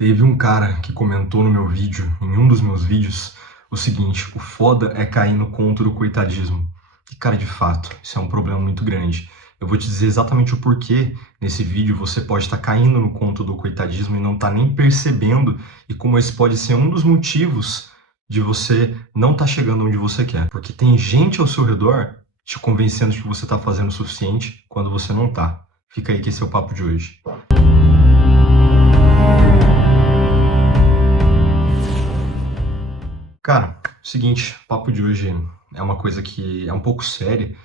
Teve um cara que comentou no meu vídeo, em um dos meus vídeos, o seguinte: o foda é cair no conto do coitadismo. E, cara, de fato, isso é um problema muito grande. Eu vou te dizer exatamente o porquê nesse vídeo você pode estar caindo no conto do coitadismo e não estar nem percebendo, e como esse pode ser um dos motivos de você não estar chegando onde você quer. Porque tem gente ao seu redor te convencendo de que você está fazendo o suficiente quando você não está. Fica aí que esse é o papo de hoje. Cara, seguinte, o papo de hoje é uma coisa que é um pouco séria.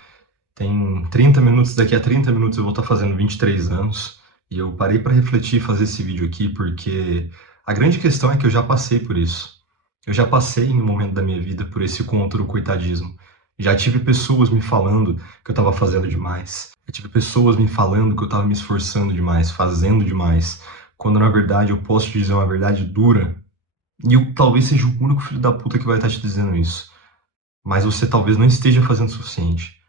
Tem 30 minutos, daqui a 30 minutos eu vou estar fazendo 23 anos. E eu parei para refletir e fazer esse vídeo aqui porque a grande questão é que eu já passei por isso. Eu já passei em um momento da minha vida por esse conto do coitadismo. Já tive pessoas me falando que eu estava fazendo demais. Já tive pessoas me falando que eu estava me esforçando demais, fazendo demais. Quando na verdade eu posso te dizer uma verdade dura. E eu talvez seja o único filho da puta que vai estar te dizendo isso. Mas você talvez não esteja fazendo o suficiente.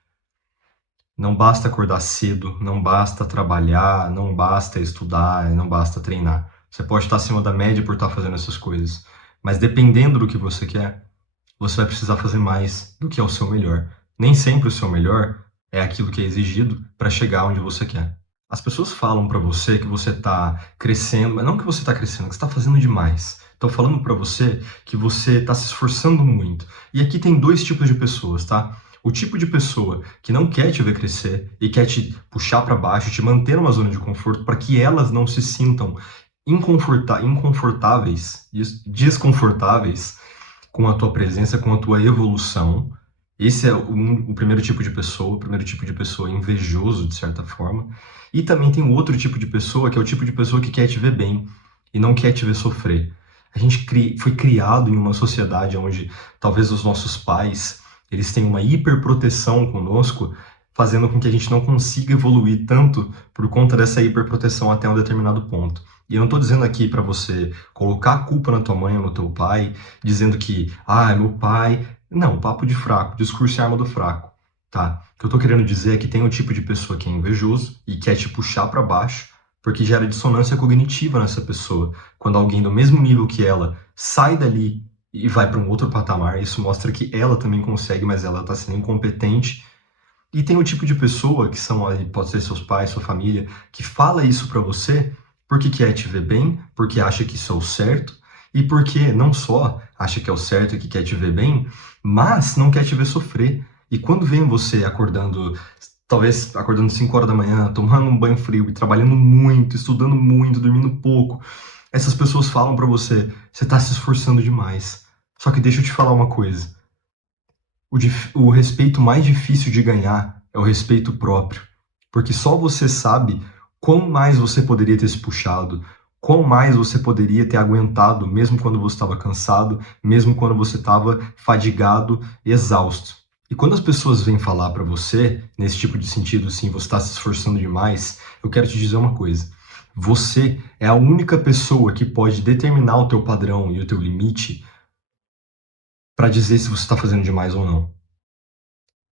Não basta acordar cedo, não basta trabalhar, não basta estudar, não basta treinar. Você pode estar acima da média por estar fazendo essas coisas. Mas dependendo do que você quer, você vai precisar fazer mais do que é o seu melhor. Nem sempre o seu melhor é aquilo que é exigido para chegar onde você quer. As pessoas falam para você que você está crescendo, mas não que você está crescendo, que você está fazendo demais. Estão falando para você que você está se esforçando muito. E aqui tem dois tipos de pessoas, tá? O tipo de pessoa que não quer te ver crescer e quer te puxar para baixo, te manter numa zona de conforto para que elas não se sintam inconfortáveis, desconfortáveis com a tua presença, com a tua evolução. Esse é o primeiro tipo de pessoa, o primeiro tipo de pessoa invejoso, de certa forma. E também tem o outro tipo de pessoa, que é o tipo de pessoa que quer te ver bem e não quer te ver sofrer. A gente foi criado em uma sociedade onde talvez os nossos pais, eles têm uma hiperproteção conosco, fazendo com que a gente não consiga evoluir tanto por conta dessa hiperproteção até um determinado ponto. E eu não estou dizendo aqui para você colocar a culpa na tua mãe ou no teu pai, dizendo que, meu pai... Não, papo de fraco, discurso é arma do fraco, tá? O que eu tô querendo dizer é que tem um tipo de pessoa que é invejoso e quer te puxar para baixo, porque gera dissonância cognitiva nessa pessoa. Quando alguém do mesmo nível que ela sai dali e vai para um outro patamar, isso mostra que ela também consegue, mas ela está sendo incompetente. E tem o tipo de pessoa, que são, pode ser seus pais, sua família, que fala isso para você porque quer te ver bem, porque acha que isso é o certo, e porque não só acha que é o certo e que quer te ver bem, mas não quer te ver sofrer. E quando vem você acordando, talvez acordando 5 horas da manhã, tomando um banho frio e trabalhando muito, estudando muito, dormindo pouco, essas pessoas falam para você, você está se esforçando demais. Só que deixa eu te falar uma coisa. O respeito mais difícil de ganhar é o respeito próprio, porque só você sabe quão mais você poderia ter se puxado, quão mais você poderia ter aguentado, mesmo quando você estava cansado, mesmo quando você estava fadigado, exausto. E quando as pessoas vêm falar para você, nesse tipo de sentido, assim, você está se esforçando demais, eu quero te dizer uma coisa. Você é a única pessoa que pode determinar o teu padrão e o teu limite para dizer se você está fazendo demais ou não.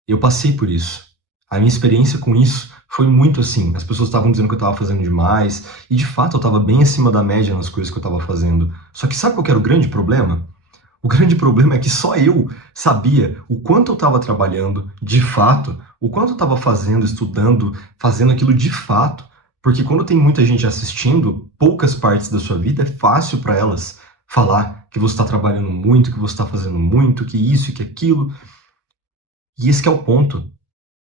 Eu passei por isso. A minha experiência com isso foi muito assim. As pessoas estavam dizendo que eu estava fazendo demais, e de fato eu estava bem acima da média nas coisas que eu estava fazendo. Só que sabe qual que era o grande problema? O grande problema é que só eu sabia o quanto eu estava trabalhando de fato, o quanto eu estava fazendo, estudando, fazendo aquilo de fato. Porque quando tem muita gente assistindo, poucas partes da sua vida é fácil para elas falar que você está trabalhando muito, que você está fazendo muito, que isso e que aquilo. E esse que é o ponto.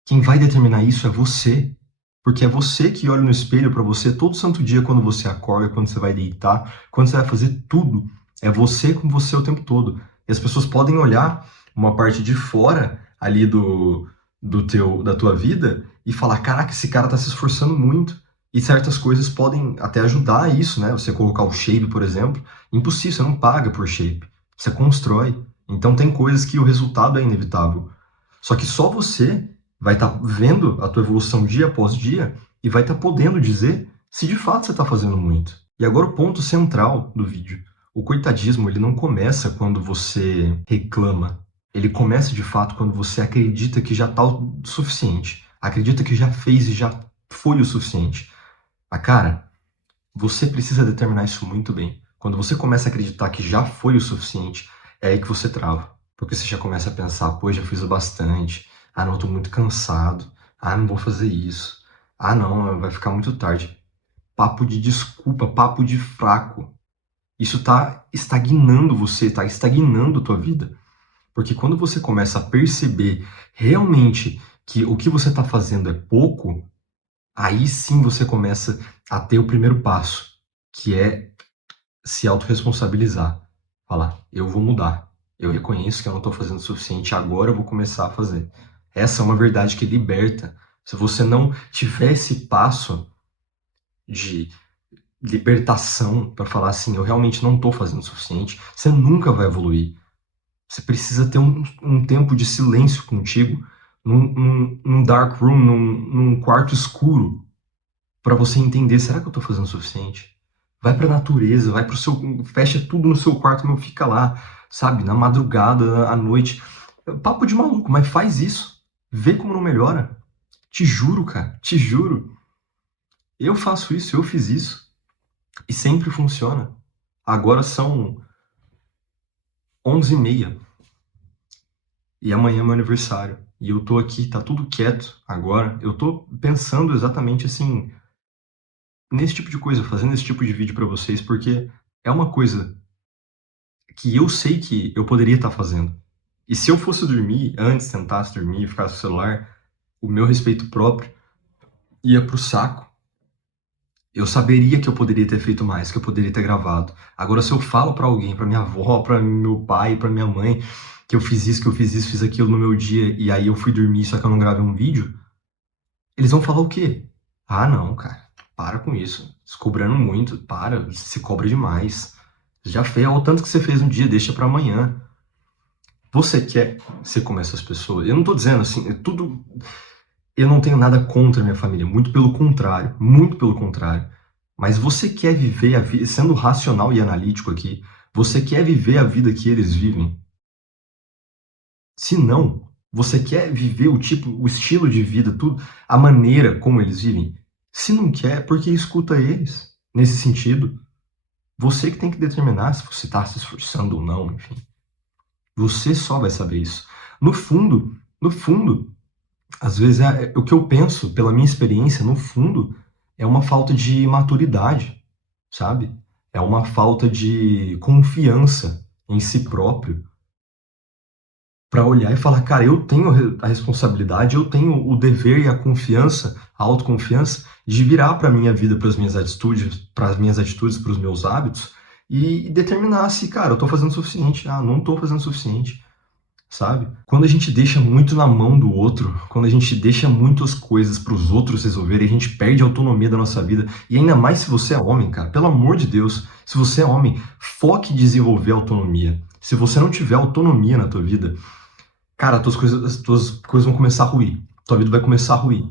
Quem vai determinar isso é você. Porque é você que olha no espelho para você todo santo dia quando você acorda, quando você vai deitar, quando você vai fazer tudo. É você com você o tempo todo. E as pessoas podem olhar uma parte de fora ali da tua vida e falar, caraca, esse cara tá se esforçando muito. E certas coisas podem até ajudar isso, né? Você colocar o shape, por exemplo. Impossível, você não paga por shape. Você constrói. Então tem coisas que o resultado é inevitável. Só que só você vai estar vendo a tua evolução dia após dia e vai estar podendo dizer se de fato você está fazendo muito. E agora o ponto central do vídeo. O coitadismo, ele não começa quando você reclama. Ele começa de fato quando você acredita que já está o suficiente. Acredita que já fez e já foi o suficiente. Cara, você precisa determinar isso muito bem. Quando você começa a acreditar que já foi o suficiente, é aí que você trava. Porque você já começa a pensar, pô, já fiz o bastante. Ah, não, eu tô muito cansado. Ah, não vou fazer isso. Ah, não, vai ficar muito tarde. Papo de desculpa, papo de fraco. Isso tá estagnando você, tá estagnando a tua vida. Porque quando você começa a perceber realmente que o que você está fazendo é pouco, aí sim você começa a ter o primeiro passo, que é se autorresponsabilizar. Falar, eu vou mudar. Eu reconheço que eu não estou fazendo o suficiente, agora eu vou começar a fazer. Essa é uma verdade que liberta. Se você não tiver esse passo de libertação para falar assim, eu realmente não estou fazendo o suficiente, você nunca vai evoluir. Você precisa ter um tempo de silêncio contigo, num dark room, num quarto escuro, para você entender, será que eu estou fazendo o suficiente? Vai para a natureza, vai para o seu, fecha tudo no seu quarto, meu, fica lá, sabe, na madrugada, à noite. Papo de maluco, mas faz isso. Vê como não melhora. Te juro, cara, te juro. Eu faço isso, eu fiz isso e sempre funciona. Agora são 11h30 e amanhã é meu aniversário. E eu tô aqui, tá tudo quieto agora. Eu tô pensando exatamente assim, nesse tipo de coisa, fazendo esse tipo de vídeo pra vocês, porque é uma coisa que eu sei que eu poderia estar fazendo. E se eu fosse dormir, antes tentasse dormir, ficasse no celular, o meu respeito próprio ia pro saco. Eu saberia que eu poderia ter feito mais, que eu poderia ter gravado. Agora, se eu falo pra alguém, pra minha avó, pra meu pai, pra minha mãe, que eu fiz isso, que eu fiz isso, fiz aquilo no meu dia, e aí eu fui dormir, só que eu não gravei um vídeo, eles vão falar o quê? Ah, não, cara, para com isso. Se cobrando muito, para, se cobra demais. Já fez, olha o tanto que você fez um dia, deixa pra amanhã. Você quer ser como essas pessoas? Eu não tô dizendo assim, é tudo. Eu não tenho nada contra a minha família, muito pelo contrário, muito pelo contrário. Mas você quer viver a vida, sendo racional e analítico aqui, você quer viver a vida que eles vivem? Se não, você quer viver o tipo, o estilo de vida, tudo, a maneira como eles vivem? Se não quer, porque escuta eles. Nesse sentido, você que tem que determinar se você está se esforçando ou não, enfim. Você só vai saber isso. No fundo, às vezes o que eu penso, pela minha experiência, no fundo, é uma falta de maturidade, sabe? É uma falta de confiança em si próprio para olhar e falar, cara, eu tenho a responsabilidade, eu tenho o dever e a confiança, a autoconfiança de virar para minha vida, para as minhas atitudes, para os meus hábitos e determinar se, cara, eu tô fazendo o suficiente, ah, não tô fazendo o suficiente, sabe? Quando a gente deixa muito na mão do outro, quando a gente deixa muito as coisas para os outros resolverem, a gente perde a autonomia da nossa vida. E ainda mais se você é homem, cara, pelo amor de Deus, se você é homem, foque em desenvolver autonomia. Se você não tiver autonomia na tua vida, cara, as tuas coisas vão começar a ruir. Tua vida vai começar a ruir.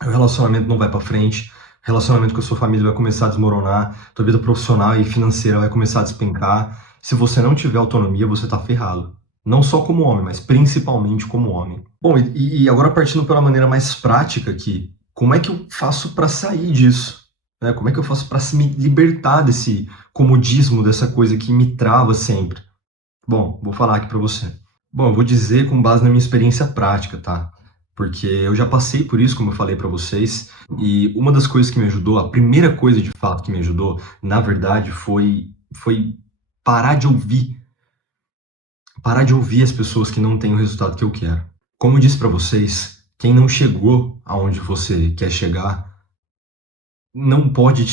O relacionamento não vai para frente, o relacionamento com a sua família vai começar a desmoronar, tua vida profissional e financeira vai começar a despencar. Se você não tiver autonomia, você tá ferrado. Não só como homem, mas principalmente como homem. Bom, e agora partindo pela maneira mais prática aqui, como é que eu faço para sair disso? Né? Como é que eu faço para me libertar desse comodismo, dessa coisa que me trava sempre? Bom, vou falar aqui para você. Bom, eu vou dizer com base na minha experiência prática, tá? Porque eu já passei por isso, como eu falei pra vocês, e uma das coisas que me ajudou, a primeira coisa de fato que me ajudou, na verdade, foi parar de ouvir, parar de ouvir as pessoas que não têm o resultado que eu quero. Como eu disse pra vocês, quem não chegou aonde você quer chegar não pode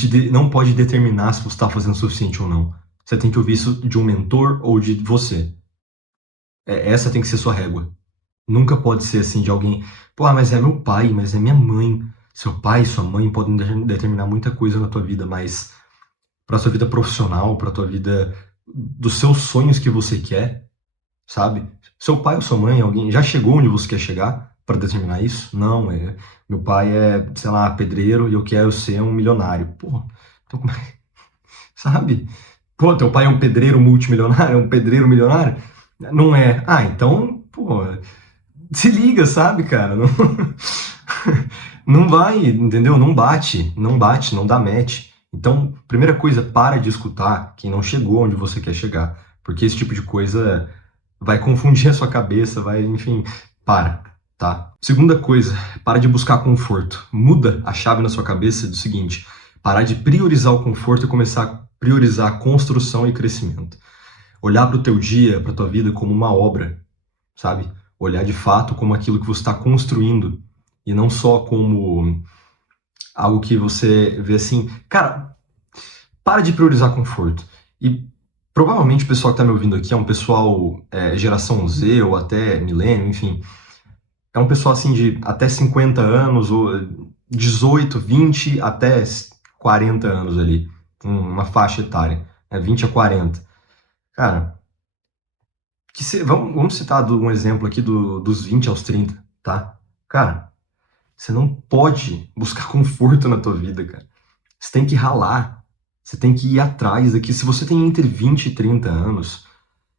determinar se você está fazendo o suficiente ou não. Você tem que ouvir isso de um mentor ou de você. Essa tem que ser sua régua. Nunca pode ser assim de alguém, pô, mas é meu pai, mas é minha mãe. Seu pai e sua mãe podem determinar muita coisa na tua vida, mas para sua vida profissional, para tua vida dos seus sonhos que você quer, sabe? Seu pai ou sua mãe, alguém já chegou onde você quer chegar para determinar isso? Não, meu pai é, sei lá, pedreiro e eu quero ser um milionário. Pô, então como é, sabe? Pô, teu pai é um pedreiro multimilionário, é um pedreiro milionário? Não é. Ah, então, pô, se liga, sabe, cara? Não, não vai, entendeu? Não bate, não bate, não dá match. Então, primeira coisa, para de escutar quem não chegou onde você quer chegar, porque esse tipo de coisa vai confundir a sua cabeça, vai, enfim, para, tá? Segunda coisa, para de buscar conforto. Muda a chave na sua cabeça do seguinte: parar de priorizar o conforto e começar a priorizar construção e crescimento. Olhar para o teu dia, para a tua vida como uma obra, sabe? Olhar de fato como aquilo que você está construindo e não só como algo que você vê assim, cara, para de priorizar conforto. E provavelmente o pessoal que está me ouvindo aqui é um pessoal geração Z ou até milênio, enfim. É um pessoal assim de até 50 anos, ou 18, 20 até 40 anos ali. Uma faixa etária, 20 a 40. Cara, vamos citar um exemplo aqui dos 20 aos 30, tá? Cara, você não pode buscar conforto na tua vida, cara. Você tem que ralar. Você tem que ir atrás daqui. Se você tem entre 20 e 30 anos,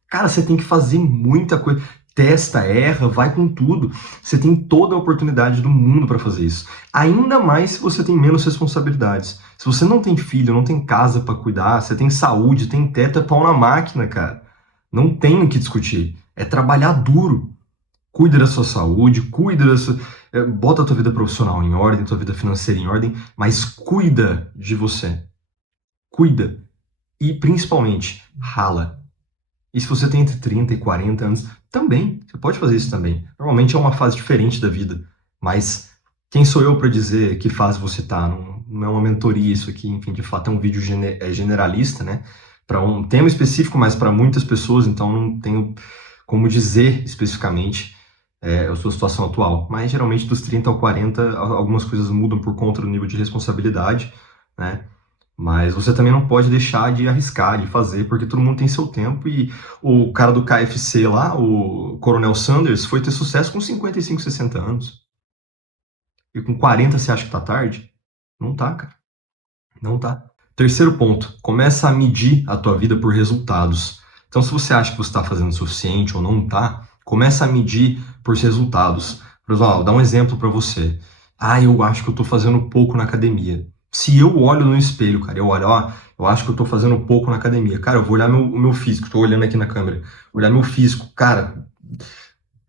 cara, você tem que fazer muita coisa. Testa, erra, vai com tudo. Você tem toda a oportunidade do mundo para fazer isso. Ainda mais se você tem menos responsabilidades. Se você não tem filho, não tem casa para cuidar, você tem saúde, tem teto, é pau na máquina, cara. Não tem o que discutir. É trabalhar duro. Cuida da sua saúde, cuida da sua... Bota a tua vida profissional em ordem, tua vida financeira em ordem, mas cuida de você. Cuida. E, principalmente, rala. E se você tem entre 30 e 40 anos, também. Você pode fazer isso também. Normalmente é uma fase diferente da vida. Mas quem sou eu para dizer que fase você tá? Não é uma mentoria isso aqui. Enfim, de fato é um vídeo generalista, né? Para um tema específico, mas para muitas pessoas. Então não tenho como dizer especificamente a sua situação atual. Mas geralmente dos 30 ao 40, algumas coisas mudam por conta do nível de responsabilidade, né? Mas você também não pode deixar de arriscar, de fazer, porque todo mundo tem seu tempo. E o cara do KFC lá, o Coronel Sanders, foi ter sucesso com 55, 60 anos. E com 40 você acha que tá tarde? Não tá, cara. Não tá. Terceiro ponto, começa a medir a tua vida por resultados. Então, se você acha que você está fazendo o suficiente ou não tá, começa a medir por resultados. Por exemplo, vou dar um exemplo para você. Eu acho que eu estou fazendo pouco na academia. Se eu olho no espelho, cara, eu olho, eu acho que eu estou fazendo pouco na academia. Cara, eu vou olhar o meu físico, estou olhando aqui na câmera. Olhar meu físico, cara,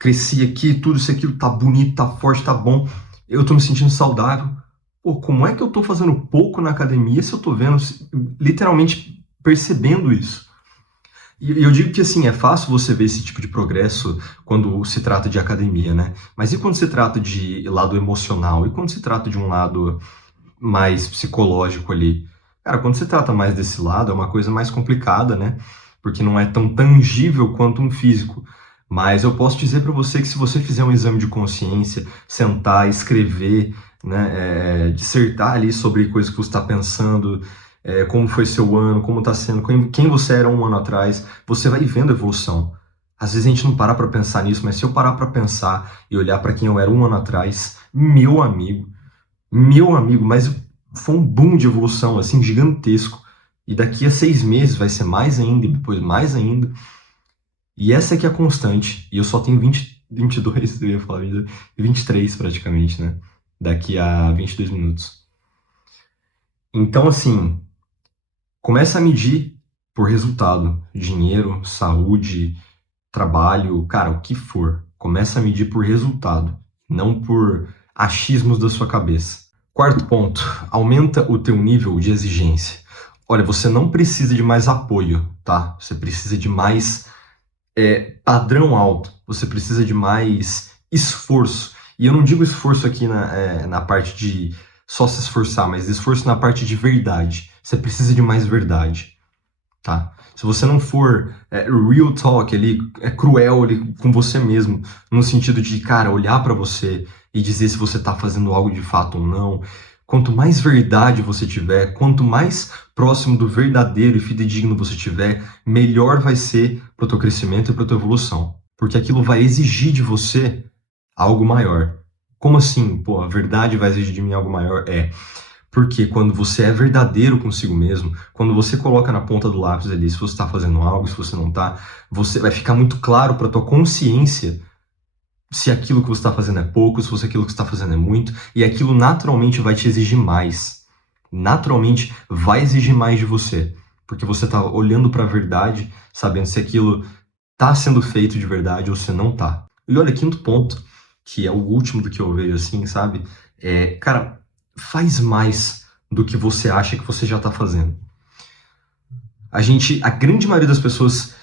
cresci aqui, tudo isso aqui tá bonito, tá forte, tá bom. Eu tô me sentindo saudável. Pô, como é que eu tô fazendo pouco na academia se eu tô vendo, literalmente percebendo isso? E eu digo que, assim, é fácil você ver esse tipo de progresso quando se trata de academia, né? Mas e quando se trata de lado emocional? E quando se trata de um lado mais psicológico ali? Cara, quando se trata mais desse lado, é uma coisa mais complicada, né? Porque não é tão tangível quanto um físico. Mas eu posso dizer para você que se você fizer um exame de consciência, sentar, escrever, né, dissertar ali sobre coisas que você está pensando, como foi seu ano, como está sendo, quem você era um ano atrás, você vai vendo evolução. Às vezes a gente não para para pensar nisso, mas se eu parar para pensar e olhar para quem eu era um ano atrás, meu amigo, mas foi um boom de evolução assim gigantesco. E daqui a 6 meses vai ser mais ainda, e depois mais ainda. E essa aqui é a constante. E eu só tenho 20, 22, eu ia falar 23 praticamente, né? Daqui a 22 minutos. Então, assim, começa a medir por resultado. Dinheiro, saúde, trabalho, cara, o que for. Começa a medir por resultado, não por achismos da sua cabeça. Quarto ponto, aumenta o teu nível de exigência. Olha, você não precisa de mais apoio, tá? Você precisa de mais padrão alto, você precisa de mais esforço. E eu não digo esforço aqui na parte de só se esforçar, mas esforço na parte de verdade. Você precisa de mais verdade, tá? Se você não for real talk ali, cruel ali com você mesmo, no sentido de, cara, olhar para você e dizer se você tá fazendo algo de fato ou não, quanto mais verdade você tiver, quanto mais próximo do verdadeiro e fidedigno você tiver, melhor vai ser para o teu crescimento e para a tua evolução. Porque aquilo vai exigir de você algo maior. Como assim? Pô, a verdade vai exigir de mim algo maior? Porque quando você é verdadeiro consigo mesmo, quando você coloca na ponta do lápis ali se você está fazendo algo, se você não está, você vai ficar muito claro para tua consciência se aquilo que você está fazendo é pouco, se aquilo que você está fazendo é muito, e aquilo naturalmente vai te exigir mais. naturalmente vai exigir mais de você, porque você tá olhando para a verdade, sabendo se aquilo tá sendo feito de verdade ou se não tá. E olha, quinto ponto, que é o último do que eu vejo assim, sabe? Cara, faz mais do que você acha que você já tá fazendo. A grande maioria das pessoas,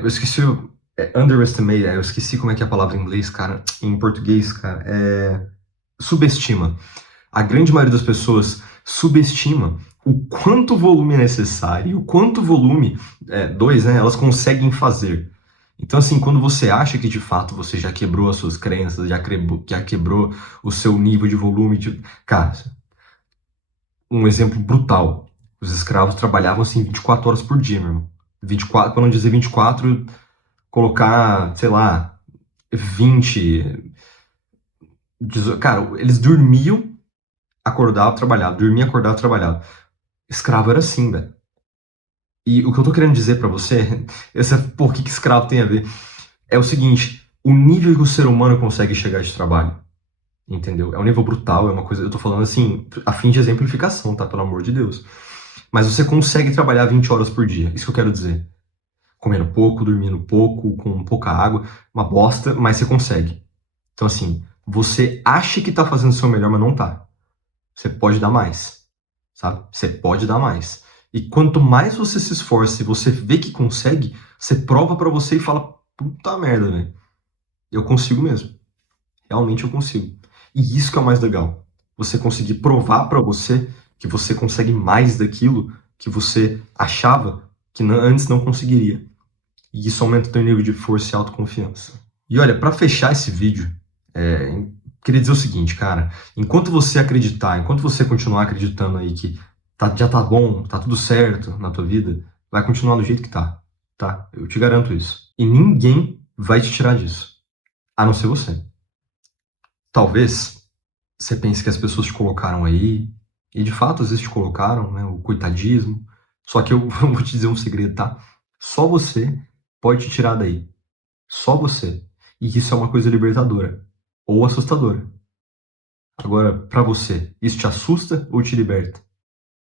eu esqueci, underestimate, eu esqueci como é que é a palavra em inglês, cara, em português, cara, subestima. A grande maioria das pessoas subestima o quanto volume é necessário, o quanto volume, né, elas conseguem fazer. Então, assim, quando você acha que de fato você já quebrou as suas crenças, já quebrou o seu nível de volume, cara, um exemplo brutal. Os escravos trabalhavam assim 24 horas por dia, meu irmão. 24, para não dizer 24, colocar, sei lá, 20. Cara, eles dormiam, acordavam, trabalhavam, dormiam, acordavam, trabalhavam. Escravo era assim, velho. E o que eu tô querendo dizer pra você, por que escravo tem a ver? É o seguinte, o nível que o ser humano consegue chegar de trabalho, entendeu? É um nível brutal, é uma coisa, eu tô falando assim, a fim de exemplificação, tá? Pelo amor de Deus. Mas você consegue trabalhar 20 horas por dia, isso que eu quero dizer. Comendo pouco, dormindo pouco, com pouca água, uma bosta, mas você consegue. Então, assim, você acha que tá fazendo o seu melhor, mas não tá. Você pode dar mais, sabe? Você pode dar mais. E quanto mais você se esforça e você vê que consegue, você prova pra você e fala: puta merda, velho. Eu consigo mesmo. Realmente eu consigo. E isso que é o mais legal. Você conseguir provar pra você que você consegue mais daquilo que você achava que antes não conseguiria. E isso aumenta o teu nível de força e autoconfiança. E olha, pra fechar esse vídeo, queria dizer o seguinte, cara. Enquanto você acreditar, enquanto você continuar acreditando aí que já tá bom, tá tudo certo na tua vida, vai continuar do jeito que tá? Eu te garanto isso. E ninguém vai te tirar disso, a não ser você. Talvez você pense que as pessoas te colocaram aí, e de fato às vezes te colocaram, né, o coitadismo. Só que eu vou te dizer um segredo, tá? Só você pode te tirar daí. Só você. E isso é uma coisa libertadora ou assustadora. Agora, pra você, isso te assusta ou te liberta?